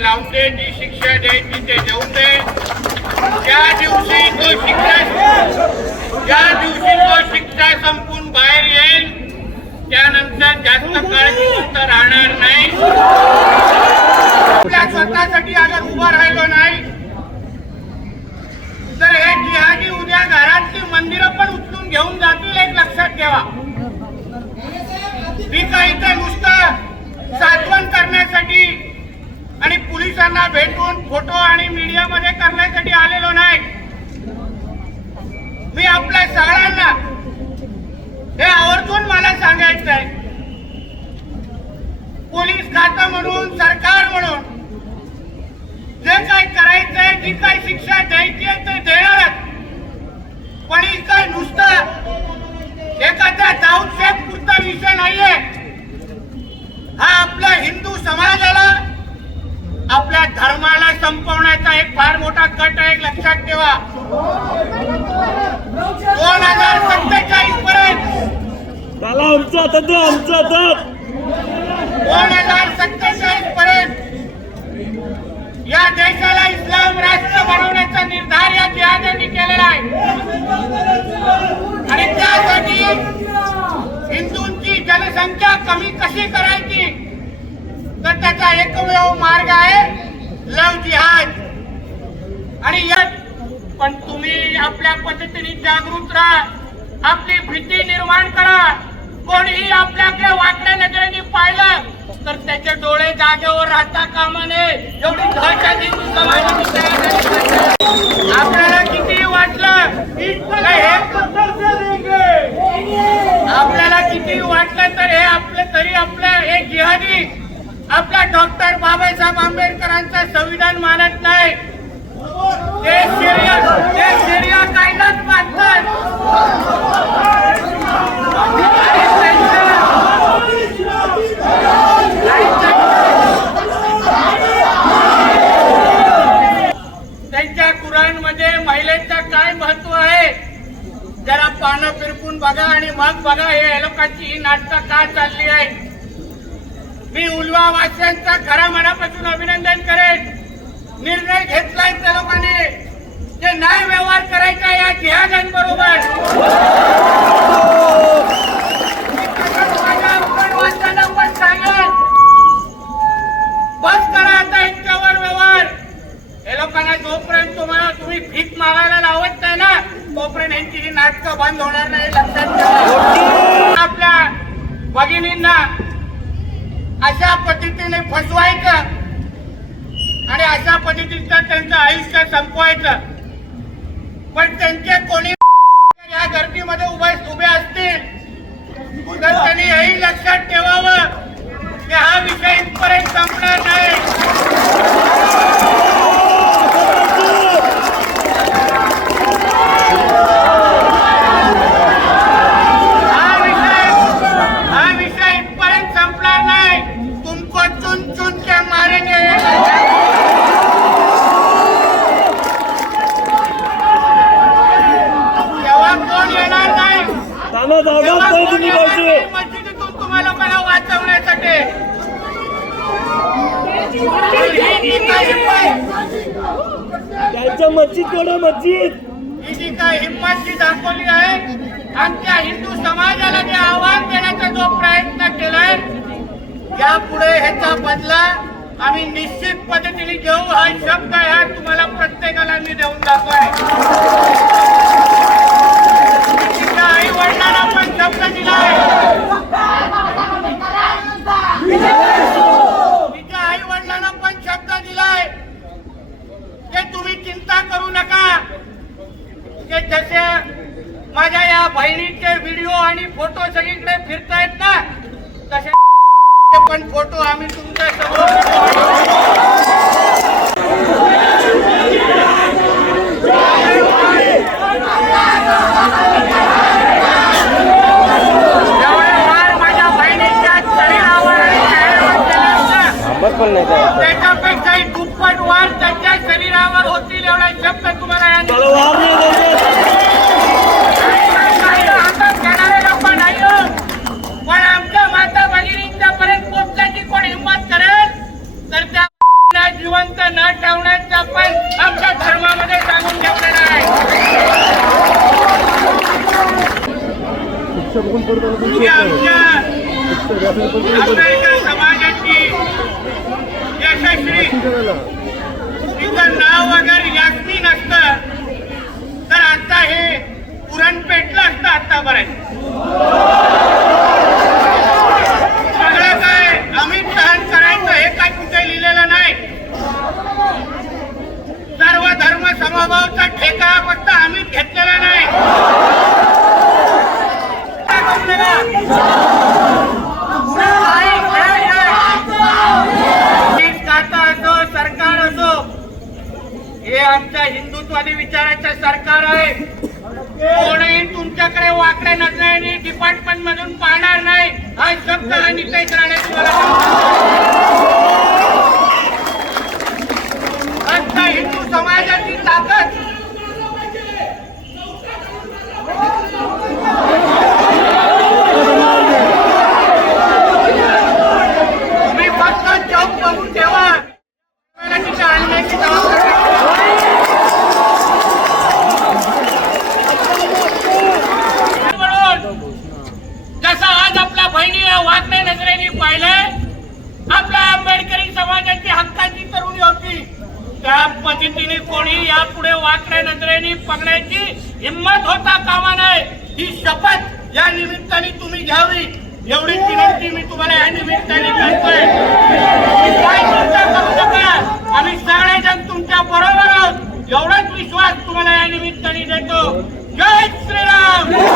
लावते लावून जी शिक्षा द्यायची ते देऊन दे ज्या दिवशी तो शिक्षा ज्या दिवशी तो शिक्षा संपून बाहेर येईल त्यानंतर जास्त काळजी राहणार नाही. आपल्या स्वतःसाठी अगर उभा राहिलो नाही तर हे जिहादी उद्या घरातली मंदिरं पण उचलून घेऊन जातील एक लक्षात ठेवा. मी काय इथे नुसतं साठवण करण्यासाठी पोलिसांना भेटून फोटो आणि मीडियामध्ये करण्यासाठी आलेलो नाही. मी आपल्या सगळ्यांना हे आवर्जून मला सांगायचं आहे पोलीस खातं म्हणून सरकार म्हणून जे काय करायचंय जी काय शिक्षा द्यायची आहे ते देणारच पण ही काय नुसतं एखाद्या दाऊदशेख पुरता विषय नाहीये हा आपल्या हिंदू समाजाला आपल्या धर्माला संपवण्याचा एक फार मोठा कट आहे लक्षात ठेवा. दोन हजार सत्तेचाळीस पर्यंत. हातात द्या आमच्या हातात दोन हजार सत्तेचाळीस पर्यंत. या देशाला इस्लाम राष्ट्र बनवण्याचा निर्धार या जिहाद्यांनी केलेला आहे. आणि त्यासाठी हिंदूंची जनसंख्या कमी कशी करायची? तर त्याचा एकमेव मार्ग आहे लव जिहाद आणि यात पण तुम्ही आपल्या पद्धतीने जागृत राहा. आपली भीती निर्माण करा. कोणीही आपल्याकडे वाकड्या नजरेने पाहिलं तर त्याचे डोळे जागेवर राहता कामा नये. एवढी दहशत हिंदू आपल्याला किती वाटलं हे आपल्याला किती वाटलं तर हे आपलं तरी आपलं हे जिहादी. आपल्या डॉक्टर बाबासाहेब आंबेडकरांचं संविधान मानत नाही ते शरिया ते शरिया कायदाच मानतात आणि त्यांच्या- त्यांच्या कुराणमध्ये महिलेचं काय महत्त्व आहे? जरा पानं फिरकून बघा आणि मग बघा हे लोकांची ही नाटकं का चालली आहे मी उलवा वासियांचा खऱ्या मनापासून अभिनंदन करेन. निर्णय घेतलाय त्या लोकांनी. ते नाही व्यवहार करायचा या जिहाद्यांबरोबर मी बस करा आता यांच्यावर व्यवहार. हे लोकांना जोपर्यंत तुम्हाला तुम्ही भीक मागायला लावत नाही ना तोपर्यंत यांची ही नाटकं बंद होणार नाही लक्षात ठेवा. आपल्या भगिनींना अशा पद्धतीने फसवायचं. त्यांचा त्यांचं आयुष्य संपवायचं. पण त्यांचे कोणी या गर्दीमध्ये उभे उभे असतील? तर त्यांनी हेही लक्षात ठेवावं की हा विषय इथपर्यंत संपणार नाही हा विषय हा विषय इथपर्यंत संपला नाही तुमको चुन चुन के मारेंगे तेव्हा कोण येणार नाही त्यांना जागाच तेव्हा नाही कोण तुम्ही येणार पाहिजे नाही मस्जिदीतून तुम्हाला मला वाचवण्यासाठी ही मस्जिद कोणा मस्जिद. ही जी काही हिंमत जी दाखवली आहे आमच्या हिंदू समाजाला जे आव्हान देण्याचा जो प्रयत्न केलाय यापुढे ह्याचा बदला आम्ही निश्चित पद्धतीने घेऊ. हा शब्द ह्या तुम्हाला प्रत्येकाला मी देऊन दाखवाय तिच्या आई वडिलांना पण शब्द दिलाय तिच्या आई वडिलांना पण शब्द दिलाय की तुम्ही चिंता करू नका की जसे माझ्या या बहिणीचे व्हिडिओ आणि फोटो सगळीकडे फिरतायत ना तसे पण फोटो आम्ही तुमच्यासमोर एवढे वार माझ्या बहिणीच्या शरीरावर आणि चेहऱ्यावर केले ना, त्याच्यापेक्षाही दुप्पट वार त्यांच्या शरीरावर होतील एवढा शब्द तुम्हाला न टावण्याचा पण आमच्या धर्मामध्ये सांगून ठेवलेला आहे. समाजाची यशस्वी आमच्या हिंदुत्वादी विचाराचं सरकार आहे. कोणीही तुमच्याकडे वाकडे नजरेने डिपार्टमेंट मधून पाहणार नाही. हा शब्द हा नितेश राणे तुम्हाला आणि यापुढे वाकड्या नजरेने पगण्याची हिंमत होता कामा नये ही शपथ या निमित्ताने तुम्ही घ्यावी. एवढी विनंती मी तुम्हाला या निमित्ताने करतोय. आम्ही सगळेजण तुमच्या बरोबर आहोत. एवढाच विश्वास तुम्हाला या निमित्ताने देतो. जय श्रीराम!